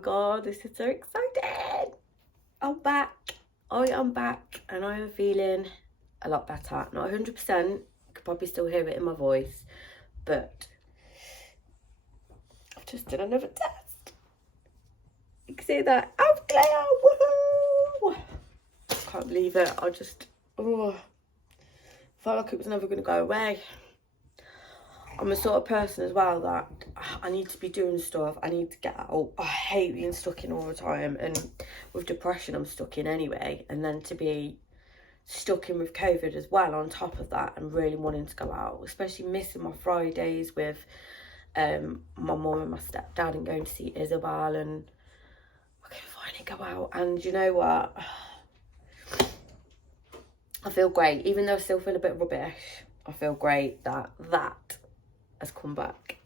god, this is so exciting. I'm back. I am back and I am feeling a lot better. Not 100%, you could probably still hear it in my voice, but I've just done another test. You can see that. I'm clear. Woohoo! I can't believe it. I just, felt like it was never going to go away. I'm the sort of person as well that I need to be doing stuff. I need to get out. I hate being stuck in all the time. And with depression, I'm stuck in anyway. And then to be stuck in with COVID as well on top of that and really wanting to go out, especially missing my Fridays with my mum and my stepdad and going to see Isabel, and I can finally go out. And you know what? I feel great. Even though I still feel a bit rubbish, I feel great that has come back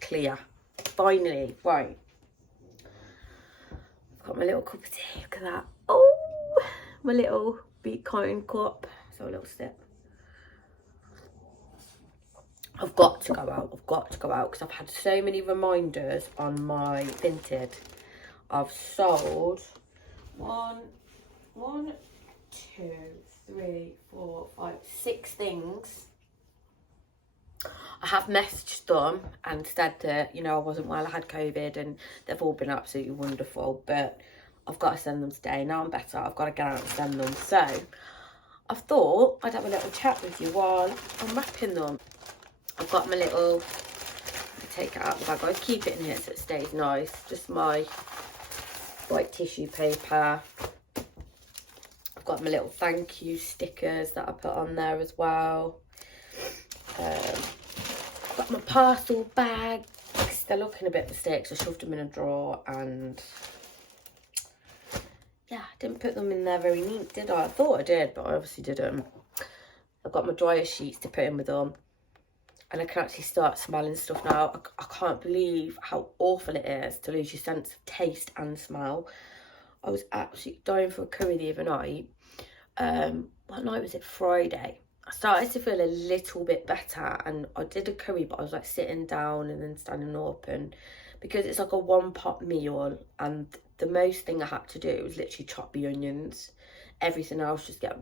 clear. Finally. Right. I've got my little cup of tea. Look at that. Oh, my little Be Kind cup. So a little sip. I've got to go out. I've got to go out because I've had so many reminders on my Vinted. I've sold 1, 2, 3, 4, 5, 6 things. I have messaged them and said that, you know, I wasn't well, I had COVID, and they've all been absolutely wonderful, but I've got to send them today. Now I'm better, I've got to get out and send them. So I thought I'd have a little chat with you while I'm wrapping them. I've got my little, take it out of the bag, I keep it in here so it stays nice. Just my white tissue paper. I've got my little thank you stickers that I put on there as well. Got my parcel bag. They're looking a bit mistakes. I shoved them in a drawer and yeah, I didn't put them in there very neat, did I? I thought I did, but I obviously didn't. I've got my dryer sheets to put in with them, and I can actually start smelling stuff now. I can't believe how awful it is to lose your sense of taste and smell. I was absolutely dying for a curry the other night. What night was it? Friday. I started to feel a little bit better, and I did a curry, but I was like sitting down and then standing up, and because it's like a 1-pot meal, and the most thing I had to do was literally chop the onions. Everything else just get,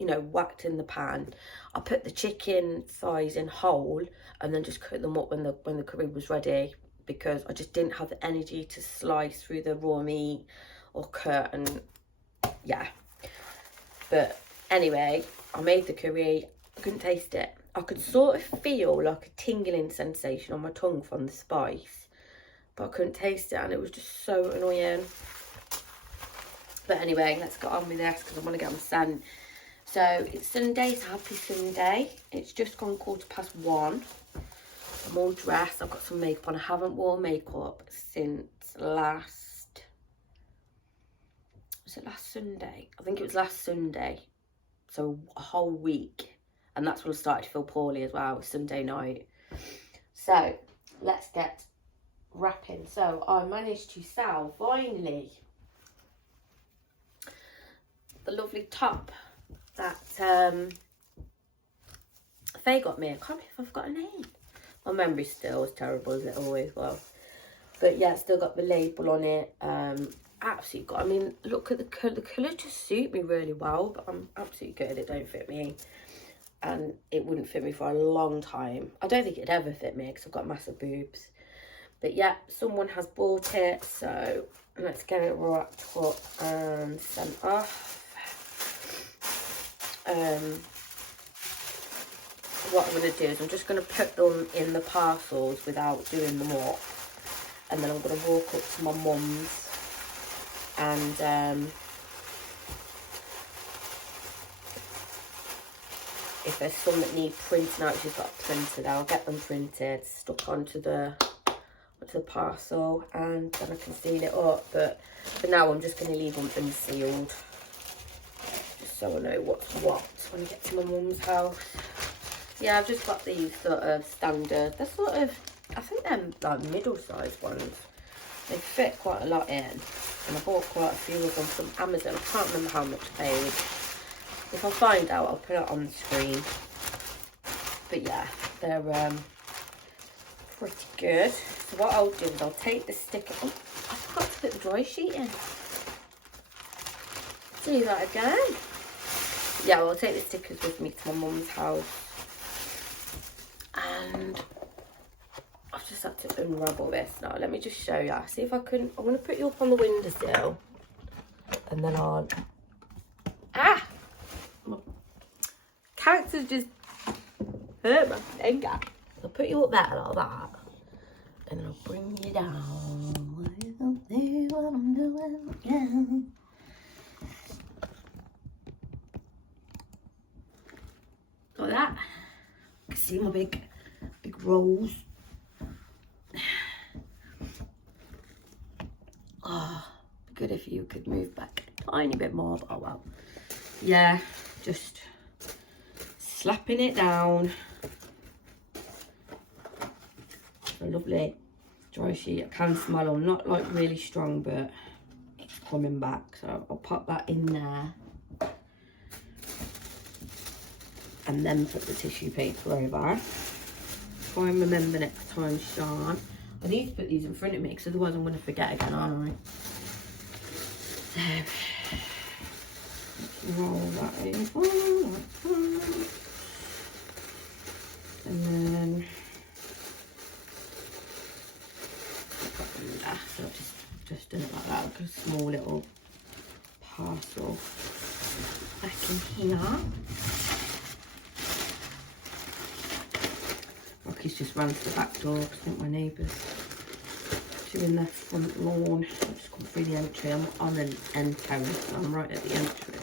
you know, whacked in the pan. I put the chicken thighs in whole and then just cut them up when the curry was ready, because I just didn't have the energy to slice through the raw meat or cut, and yeah. But anyway, I made the curry. I couldn't taste it. I could sort of feel like a tingling sensation on my tongue from the spice, but I couldn't taste it, and it was just so annoying. But anyway, let's get on with this because I want to get them sent. So it's Sunday, so happy Sunday. It's just gone 1:15. I'm all dressed. I've got some makeup on. I haven't worn makeup since last Sunday? I think it was last Sunday. So a whole week. And that's when I started to feel poorly as well, Sunday night. So let's get wrapping. So I managed to sell, finally, the lovely top that Faye got me. I can't believe I've got a name. My memory's still as terrible as it always was. But yeah, still got the label on it. Absolutely good. I mean, look at the colour. The colour just suit me really well, but I'm absolutely good. It don't fit me, and it wouldn't fit me for a long time. I don't think it'd ever fit me because I've got massive boobs. But yeah, someone has bought it, so let's get it wrapped up and sent off. What I'm going to do is I'm just going to put them in the parcels without doing them up, and then I'm going to walk up to my mum's, and if there's some that need printing out, she's got printed, I'll get them printed, stuck onto the parcel, and then I can seal it up. But for now I'm just going to leave them unsealed, just so I know what's what when I get to my mum's house. Yeah, I've just got these sort of standard, they're sort of, I think they're like middle-sized ones. They fit quite a lot in, and I bought quite a few of them from Amazon. I can't remember how much I paid. If I find out, I'll put it on the screen. But yeah, they're pretty good. So what I'll do is I'll take the sticker. Oh, I forgot to put the dry sheet in. Do that again. Yeah, I'll take the stickers with me to my mum's house. And I've just had to unravel this now. Let me just show you. See if I can. I'm going to put you up on the windowsill. And then I'll... Ah! My character's just hurt my finger. I'll put you up there like that. And I'll bring you down. You can see what I'm doing. Yeah. Like that. You can see my big rolls. Oh, good if you could move back a tiny bit more, but oh well. Yeah, just slapping it down. A lovely dry sheet. I can smell them, not like really strong, but it's coming back. So I'll pop that in there. And then put the tissue paper over. Try and remember next time, Sean. I need to put these in front of me because otherwise I'm going to forget again, aren't I? So, roll that in. And then, so I've just done it like that, like a small little parcel back in here. Rocky's just ran to the back door because I think my neighbours are in their front lawn. I've just come through the entry. I'm on an end terrace, so I'm right at the entry.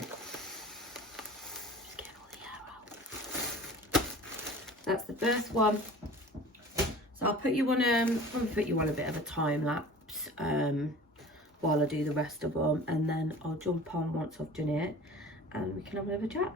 Just getting all the air out. That's the first one. So I'll put you on probably put you on a bit of a time lapse while I do the rest of them, and then I'll jump on once I've done it and we can have a bit of a chat.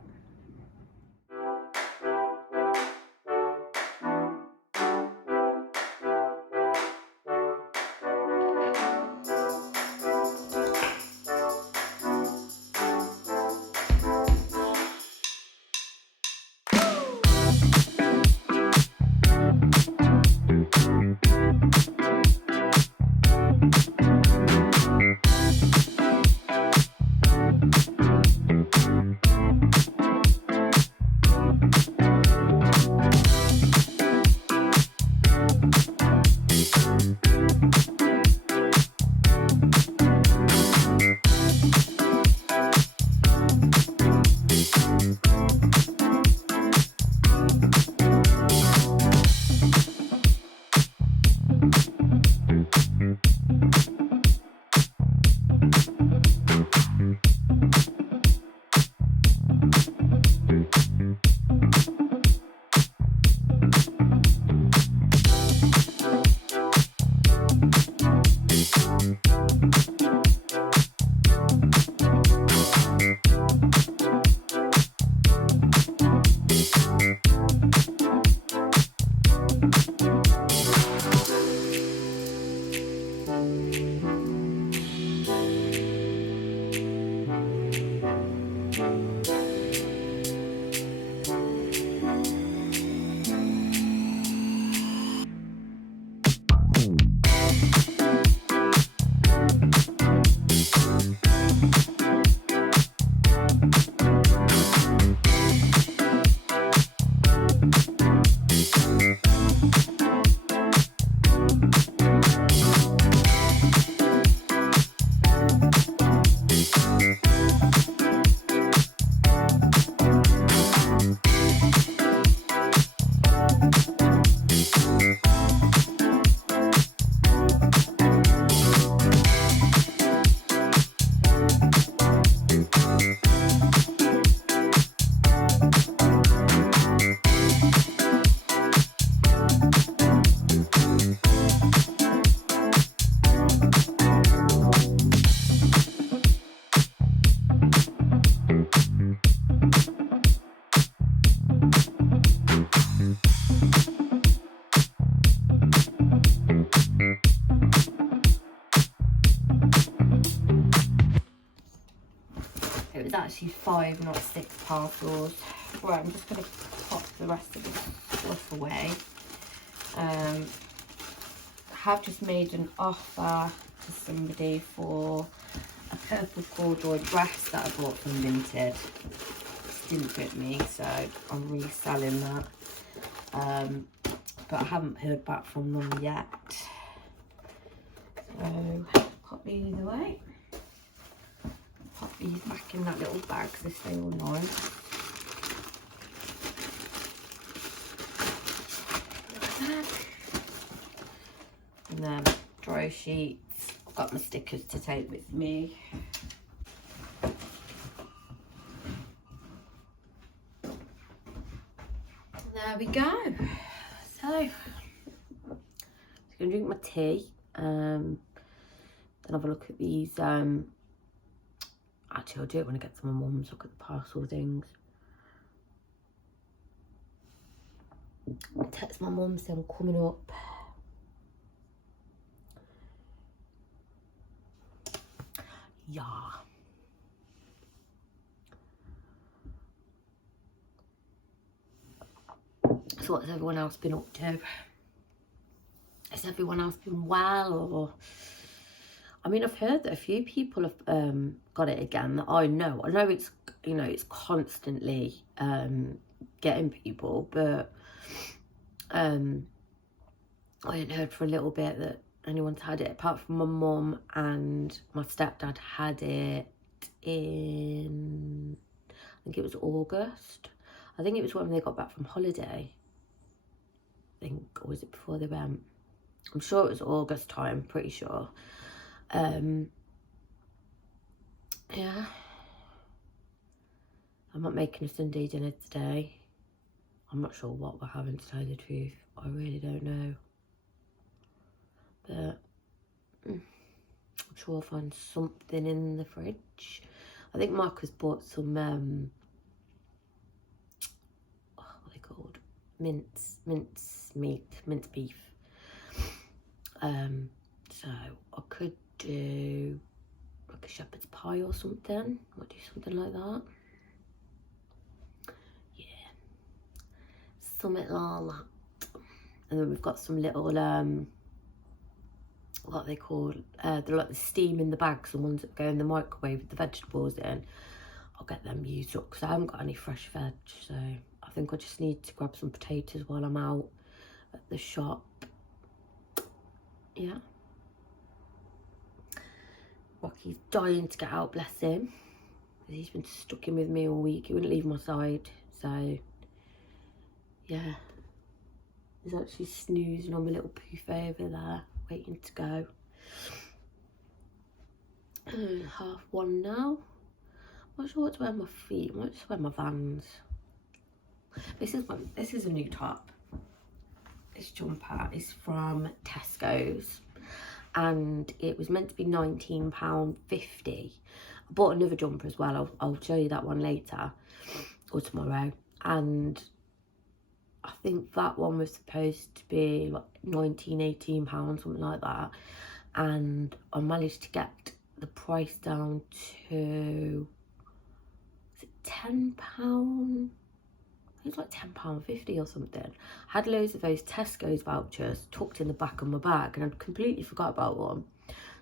It was actually 5, not 6 parcels. Right, I'm just going to pop the rest of the stuff away. I have just made an offer to somebody for a purple corduroy dress that I bought from Vinted. It didn't fit me, so I'm reselling that. But I haven't heard back from them yet. So pop these away. Pop these back in that little bag so they stay all nice. And then dry sheets. I've got my stickers to take with me. There we go. So, I'm gonna drink my tea. Then have a look at these. Actually, I'll do it when I get to my mum's. Look at the parcel things. I'll text my mum, say I'm coming up. Yeah. So what's everyone else been up to? Has everyone else been well? Or I mean, I've heard that a few people have got it again that I know. I know it's, you know, it's constantly getting people, but I hadn't heard for a little bit that anyone's had it apart from my mum, and my stepdad had it in, I think it was August. I think it was when they got back from holiday. I think, or was it before they went? I'm sure it was August time, pretty sure. Yeah. I'm not making a Sunday dinner today. I'm not sure what we're having, to tell you the truth. I really don't know. But I'm sure I'll find something in the fridge. I think Mark has bought some, what are they called? Mince beef. So I could do like a shepherd's pie or something. Might do something like that. Yeah, something like that. And then we've got some little what are they called? They're like the steam in the bags, the ones that go in the microwave with the vegetables in. I'll get them used up because I haven't got any fresh veg, so I think I just need to grab some potatoes while I'm out at the shop. Yeah. Rocky's dying to get out, bless him. He's been stuck in with me all week. He wouldn't leave my side, so yeah. He's actually snoozing on my little poof over there, waiting to go. 1:30 now. I'm not sure what to wear on my feet. I might just wear my Vans. This is a new top. This jumper is from Tesco's, and it was meant to be £19.50. I bought another jumper as well. I'll show you that one later or tomorrow. And I think that one was supposed to be like £18, something like that. And I managed to get the price down to, is it £10? It was like £10.50 or something. I had loads of those Tesco's vouchers tucked in the back of my bag, and I'd completely forgot about one.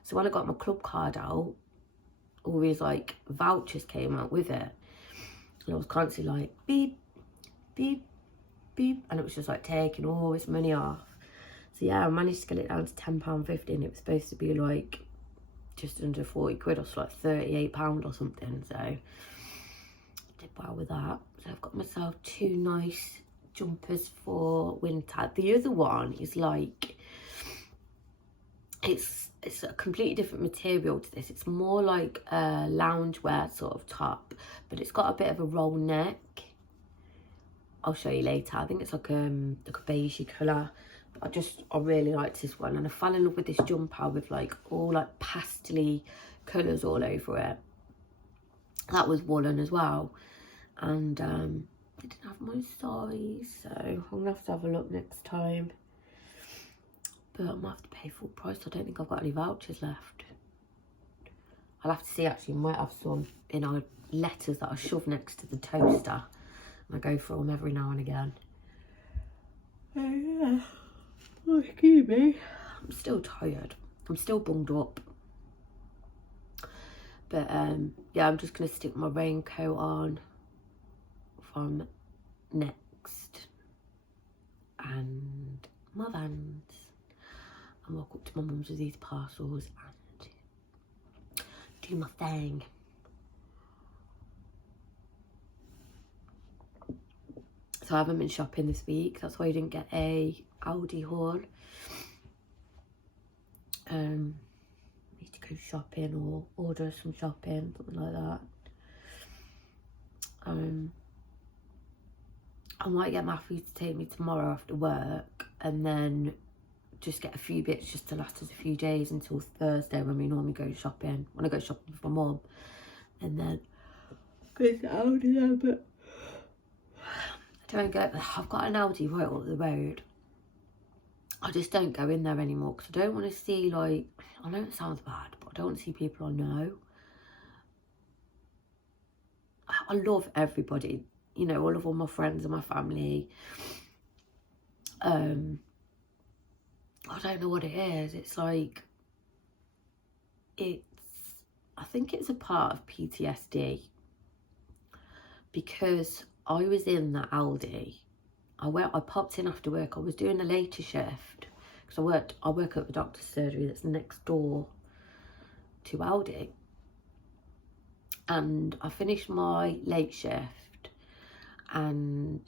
So when I got my club card out, all these like vouchers came out with it, and I was constantly like beep, beep, beep, and it was just like taking all this money off. So yeah, I managed to get it down to £10.50, and it was supposed to be like just under 40 quid, or so like £38 or something. So I did well with that. So I've got myself 2 nice jumpers for winter. The other one is like, it's a completely different material to this. It's more like a loungewear sort of top, but it's got a bit of a roll neck. I'll show you later. I think it's like a beigey colour. I really liked this one, and I fell in love with this jumper with like all like pastel-y colours all over it. That was woolen as well, and it didn't have my size, so I'm gonna have a look next time. But I'm gonna have to pay full price. I don't think I've got any vouchers left. I'll have to see. Actually, I might have some in our letters that I shove next to the toaster, and I go through them every now and again. Oh yeah. Oh, excuse me. I'm still tired. I'm still bunged up. But yeah, I'm just going to stick my raincoat on from Next and my Vans and walk up to my mum's with these parcels and do my thing. So I haven't been shopping this week. That's why I didn't get a Aldi haul. Need to go shopping or order some shopping, something like that. I might get Matthew to take me tomorrow after work and then just get a few bits just to last us a few days until Thursday when we normally go shopping. When I go shopping with my mum, and then go to Aldi there, but I don't go. I've got an Aldi right up the road. I just don't go in there anymore because I don't want to see, like, I know it sounds bad, but I don't want to see people I know. I love everybody, you know, I love all my friends and my family. I don't know what it is. It's like, I think it's a part of PTSD because I was in that Aldi. I popped in after work. I was doing a later shift because I work at the doctor's surgery that's next door to Aldi. And I finished my late shift, and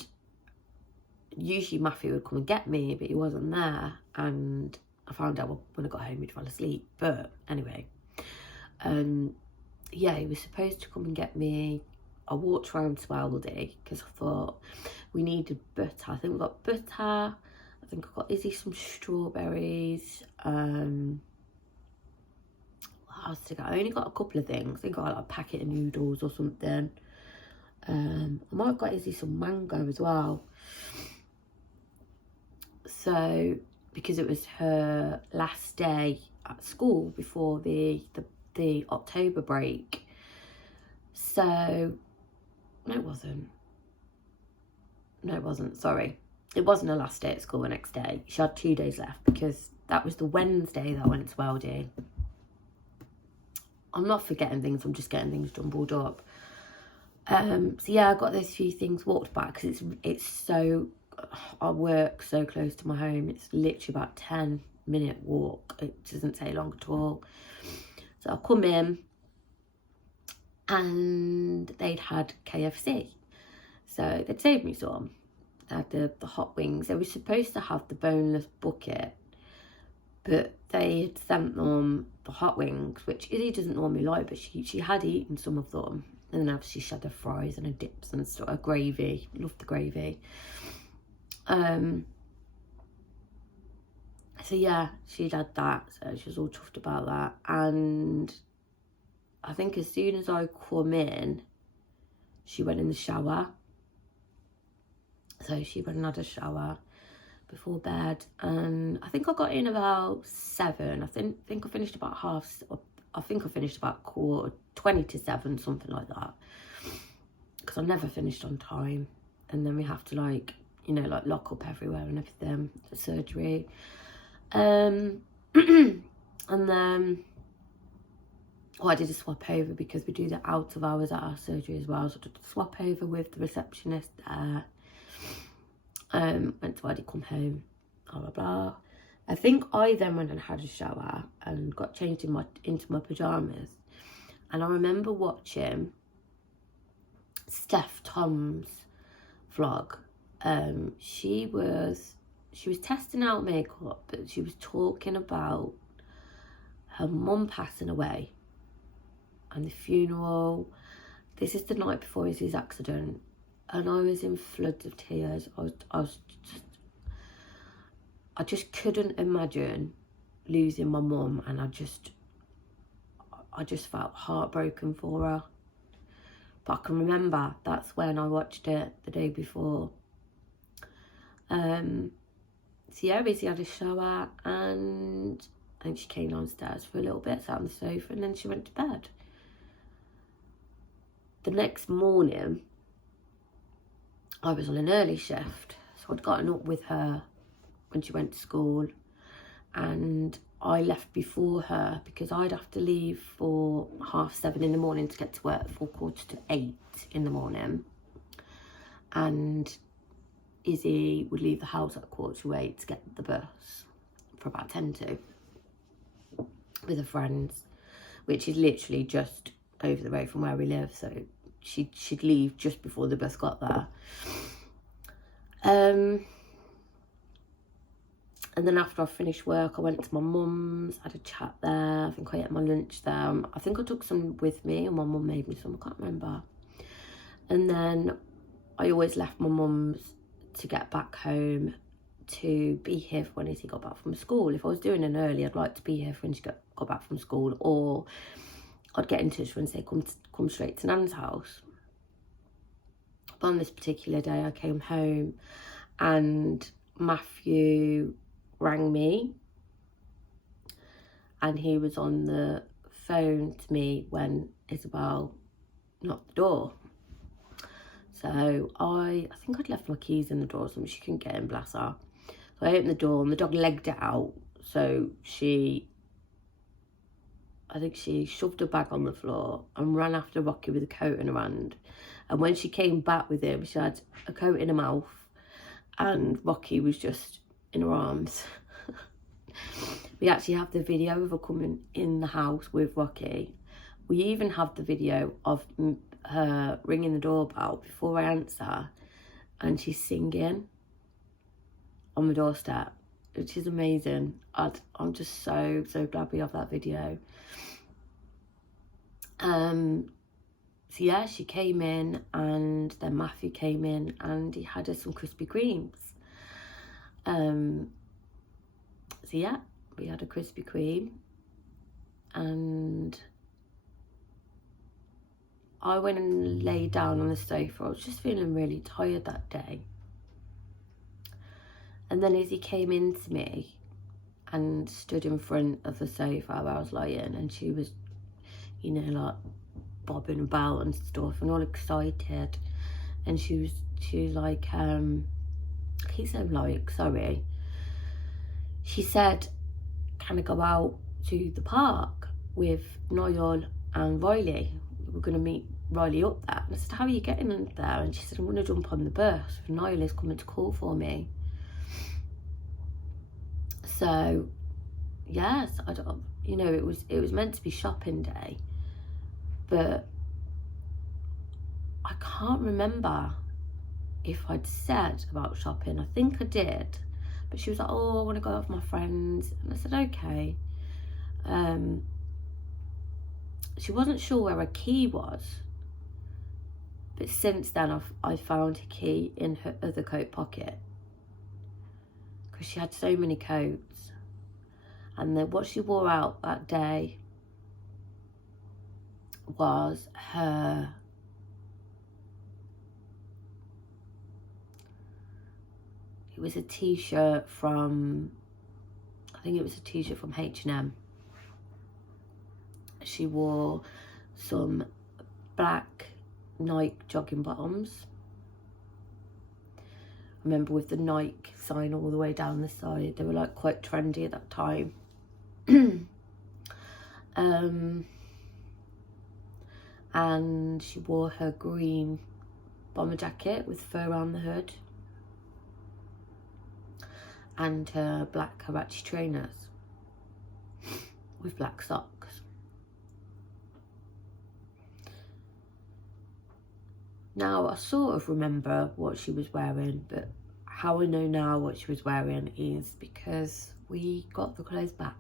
usually Matthew would come and get me, but he wasn't there. And I found out when I got home he'd fell asleep. But anyway, yeah, he was supposed to come and get me. I walked around to Aldi because I thought we needed butter. I think we got butter. I think I got Izzy some strawberries. What else did I get? I only got a couple of things. I think I got like a packet of noodles or something. I might have got Izzy some mango as well. So, because it was her last day at school before the October break. So, no, it wasn't, sorry. It wasn't her last day at school the next day. She had 2 days left because that was the Wednesday that I went to Aldi. I'm not forgetting things, I'm just getting things jumbled up. So yeah, I got those few things, walked back because it's so, I work so close to my home. It's literally about 10-minute walk. It doesn't take long at all. So I come in and they'd had KFC. So they'd saved me some. They had the hot wings. They were supposed to have the boneless bucket, but they had sent them the hot wings, which Izzy doesn't normally like, but she had eaten some of them. And then obviously she had her fries and her dips and stuff, her gravy. Loved the gravy. So yeah, she'd had that, so she was all chuffed about that. And I think as soon as I come in, she went in the shower. So she went and had a shower before bed, and I think I got in about 7. I think I finished about I finished about 20 to 7, something like that, because I never finished on time. And then we have to, like, you know, like lock up everywhere and everything for surgery. And then I did a swap over because we do the out of hours at our surgery as well. So I did a swap over with the receptionist there. Went to Aldi, come home, blah blah blah. I think I then went and had a shower and got changed into my pajamas. And I remember watching Steph Tom's vlog. She was testing out makeup, but she was talking about her mum passing away and the funeral. This is the night before his accident, and I was in floods of tears. I just couldn't imagine losing my mum, and I just felt heartbroken for her. But I can remember that's when I watched it, the day before. So yeah, Izzy had a shower, and then she came downstairs for a little bit, sat on the sofa, and then she went to bed. The next morning, I was on an early shift, so I'd gotten up with her when she went to school, and I left before her because I'd have to leave for 7:30 in the morning to get to work for 7:45 in the morning, and Izzy would leave the house at 7:45 to get the bus for about 10 to with her friends, which is literally just over the road from where we live, so she'd leave just before the bus got there. And then after I finished work, I went to my mum's, had a chat there. I think I ate my lunch there. I think I took some with me, and my mum made me some, I can't remember. And then I always left my mum's to get back home to be here for when Izzy got back from school. If I was doing an early, I'd like to be here for when she got back from school, or I'd get in touch and say, come straight to Nan's house. But on this particular day, I came home and Matthew rang me, and he was on the phone to me when Isabel knocked the door. So I think I'd left my keys in the door or something. She couldn't get in, bless her. So I opened the door and the dog legged it out. So I think she shoved her bag on the floor and ran after Rocky with a coat in her hand. And when she came back with him, she had a coat in her mouth and Rocky was just in her arms. We actually have the video of her coming in the house with Rocky. We even have the video of her ringing the doorbell before I answer, and she's singing on the doorstep, which is amazing. I'm just so glad we have that video. So yeah, she came in, and then Matthew came in and he had us some Krispy Kremes. So yeah, we had a Krispy Kreme, and I went and lay down on the sofa. I was just feeling really tired that day. And then Izzy came in to me and stood in front of the sofa where I was lying, and she was, you know, like bobbing about and stuff and all excited. And she was like, he's so like, sorry. She said, can I go out to the park with Niall and Riley? We're going to meet Riley up there. And I said, how are you getting in there? And she said, I'm going to jump on the bus. Niall is coming to call for me. So, yes, I don't, you know, it was meant to be shopping day, but I can't remember if I'd said about shopping. I think I did, but she was like, oh, I want to go out with my friends. And I said, okay. She wasn't sure where her key was, but since then I found her key in her other coat pocket, because she had so many coats. And then what she wore out that day was her it was a t-shirt from, I think it was a t-shirt from H&M. She wore some black Nike jogging bottoms. I remember with the Nike sign all the way down the side. They were like quite trendy at that time. And she wore her green bomber jacket with fur around the hood, and her black Karachi trainers with black socks. Now, I sort of remember what she was wearing, but how I know now what she was wearing is because we got the clothes back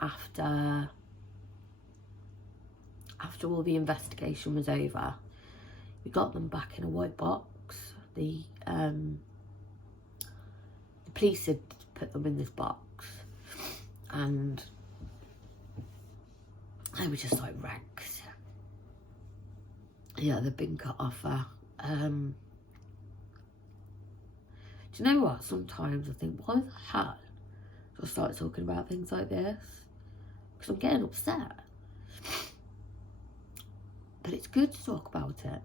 after all the investigation was over. We got them back in a white box. The police had put them in this box, and they were just like rags. Yeah, they've been cut off her. Do you know what? Sometimes I think, why the hell do I start talking about things like this? Because I'm getting upset. But it's good to talk about it.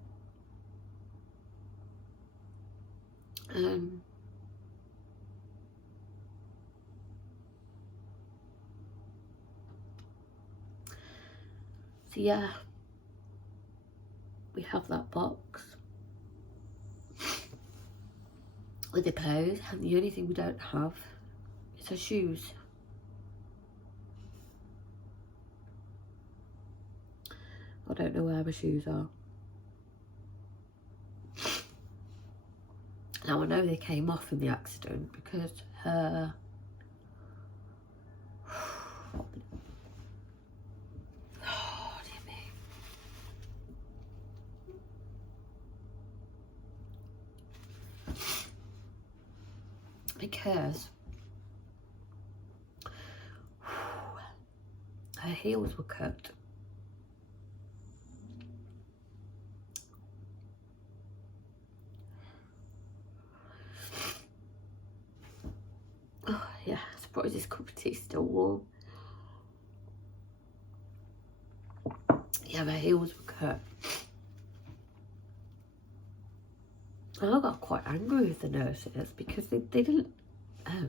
So yeah, we have that box with the clothes, and the only thing we don't have is her shoes. I don't know where her shoes are. Now I know they came off in the accident because her oh dear me. Because her heels were cut. Oh yeah, I'm surprised this cup of tea's still warm. Yeah, her heels were cut. And I got quite angry with the nurses because they didn't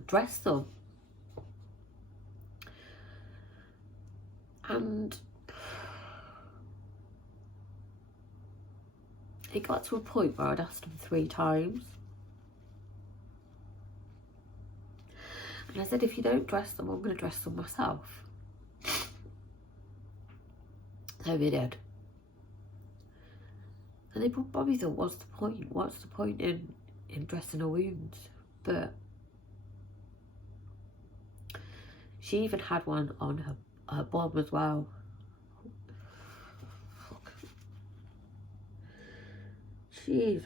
dress them. And it got to a point where I'd asked them 3 times. And I said, if you don't dress them, I'm going to dress them myself. So they did. And they probably thought, what's the point? What's the point in dressing her wounds? But she even had one on her bum as well. Fuck. Jesus.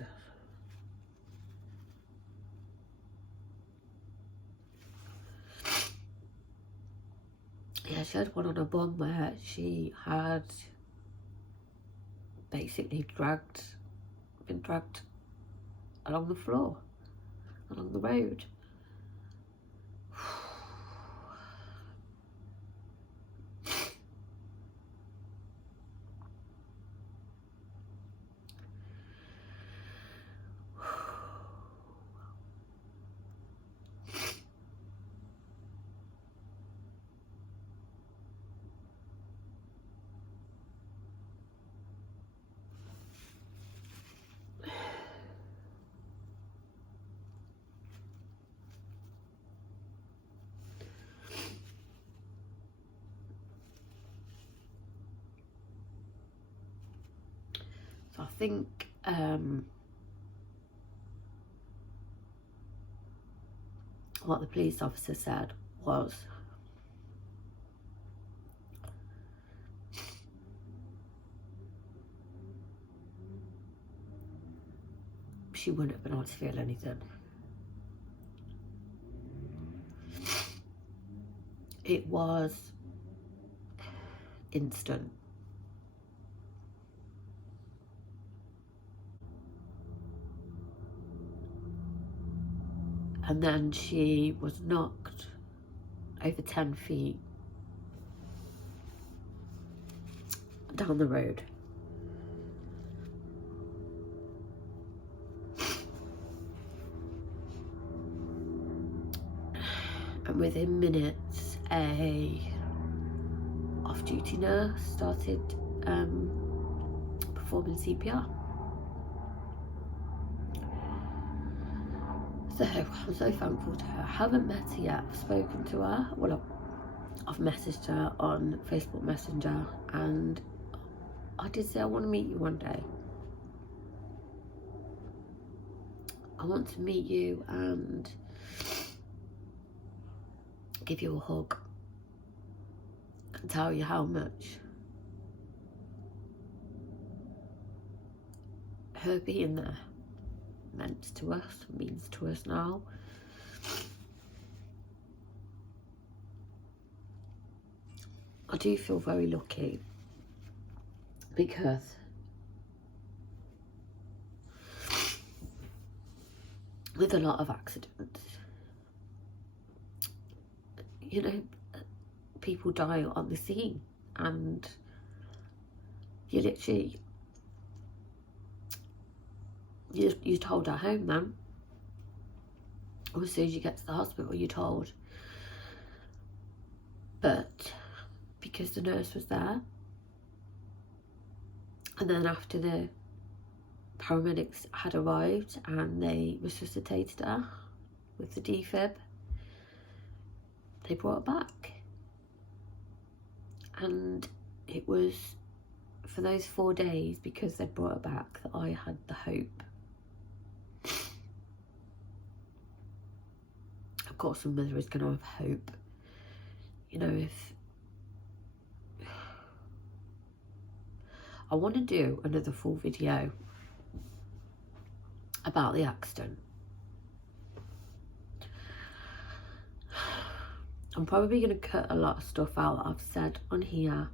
Yeah, she had one on her bum where she had basically been dragged along the floor, along the road. So I think what the police officer said was she wouldn't have been able to feel anything. It was instant. And then she was knocked over 10 feet down the road. And within minutes, a off-duty nurse started performing CPR. So I'm so thankful to her. I haven't met her yet. I've spoken to her. Well, I've messaged her on Facebook Messenger, and I did say I want to meet you one day. I want to meet you and give you a hug and tell you how much her being there meant to us, means to us now. I do feel very lucky because with a lot of accidents, you know, people die on the scene, and you literally, you're told at home then, or as soon as you get to the hospital you're told. But because the nurse was there, And then after the paramedics had arrived and they resuscitated her with the defib, they brought her back. And it was for those 4 days, because they brought her back, that I had the hope. Of course, a mother is going to have hope. You know, if I want to do another full video about the accident. I'm probably going to cut a lot of stuff out that I've said on here,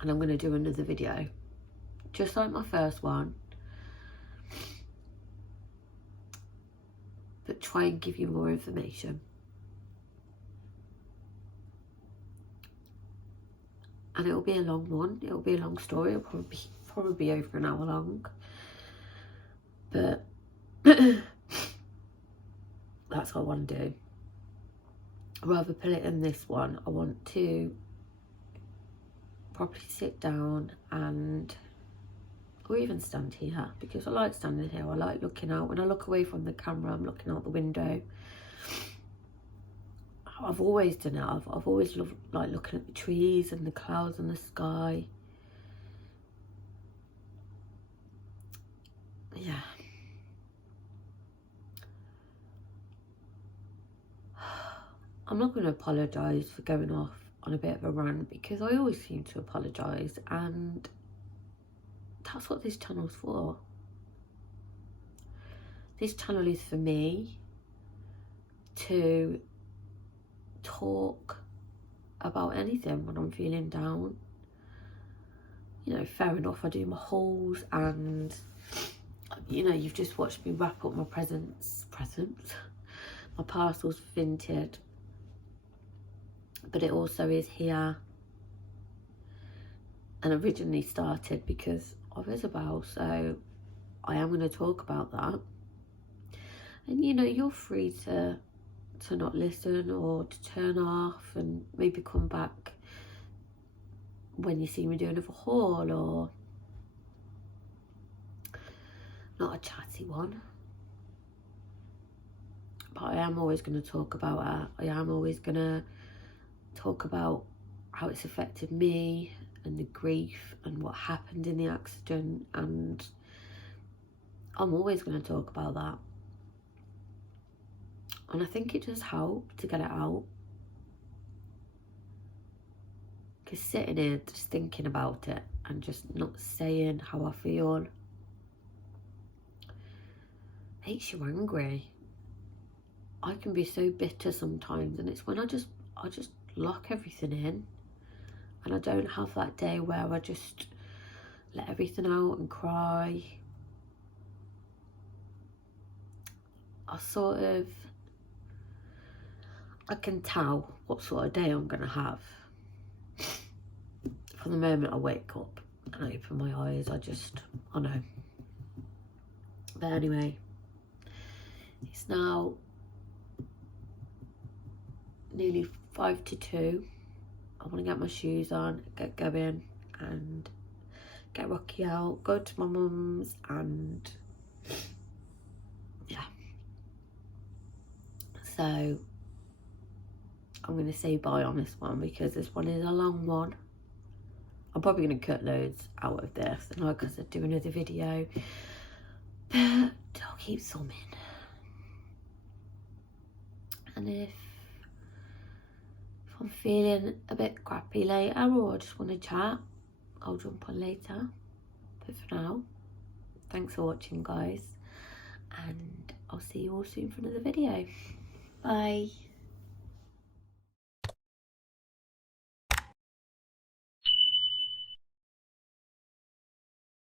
and I'm going to do another video just like my first one, but try and give you more information. And it'll be a long one, it'll be a long story, it'll probably be over an hour long, but that's what I want to do. Rather put it in this one, I want to properly sit down and, or even stand here, because I like standing here. I like looking out. When I look away from the camera, I'm looking out the window. I've always done it. I've always loved like looking at the trees and the clouds and the sky. Yeah. I'm not going to apologise for going off on a bit of a rant, because I always seem to apologise, and that's what this channel's for. This channel is for me to talk about anything when I'm feeling down. You know, fair enough, I do my hauls, and you know, you've just watched me wrap up my presents, my parcels for Vinted. But it also is here, and originally started because of Isabel, so I am going to talk about that. And you know, you're free to not listen or to turn off and maybe come back when you see me do another haul, or not a chatty one. But I am always going to talk about her. I am always going to talk about how it's affected me and the grief and what happened in the accident, and I'm always going to talk about that. And I think it does help to get it out, because sitting here just thinking about it and just not saying how I feel makes you angry. I can be so bitter sometimes, and it's when I just lock everything in, and I don't have that day where I just let everything out and cry. I can tell what sort of day I'm gonna have from the moment I wake up and I open my eyes. I know. But anyway, it's now nearly 5 to 2. I want to get my shoes on, get going, and get Rocky out, go to my mum's, and yeah. So I'm going to say bye on this one, because this one is a long one. I'm probably going to cut loads out of this, and like I said, do another video, but I'll keep some in. And if I'm feeling a bit crappy later, or I just want to chat, I'll jump on later. But for now, thanks for watching, guys, and I'll see you all soon for another video. Bye.